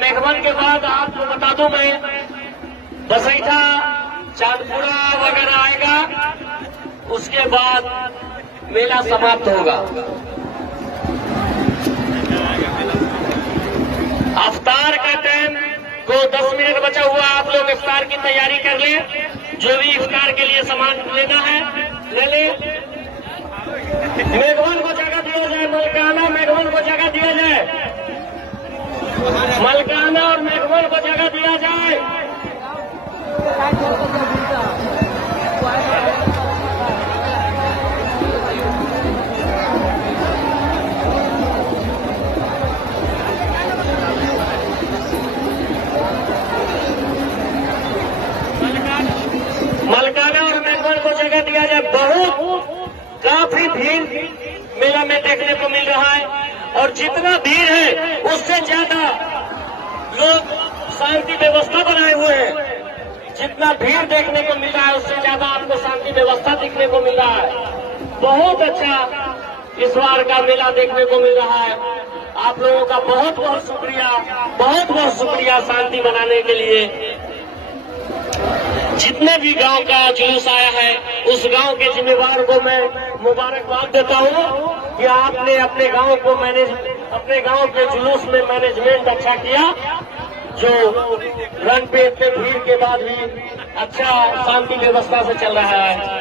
मेघवन के बाद आपको बता दूं मैं, बसैठा, चांदपुरा वगैरह आएगा, उसके बाद मेला समाप्त होगा। अफ्तार का टाइम को 10 मिनट बचा हुआ, आप लोग इफ्तार की तैयारी कर लें। जो भी इफ्तार के लिए सामान लेना है ले ले। मेघवन को जगह दिया जाए, मलकाना मेघवन को जगह दिया जाए, मलकाना और मेघवन को जगह दिया जाए। मलकाना और मेघवन को जगह दिया जाए। बहुत काफी भीड़ मेला में देखने को मिल रहा है, और जितना भीड़ है उससे ज्यादा लोग शांति व्यवस्था बनाए हुए हैं। जितना भीड़ देखने को मिल रहा है उससे ज्यादा आपको शांति व्यवस्था देखने को मिल रहा है। बहुत अच्छा इस बार का मेला देखने को मिल रहा है। आप लोगों का बहुत बहुत शुक्रिया, बहुत बहुत शुक्रिया शांति बनाने के लिए। जितने भी गांव का जुलूस आया है उस गांव के जिम्मेवार को मैं मुबारकबाद देता हूं कि आपने अपने गांव को अपने गांव के जुलूस में मैनेजमेंट अच्छा किया, जो रन पे इतने भीड़ के बाद भी अच्छा शांति व्यवस्था से चल रहा है।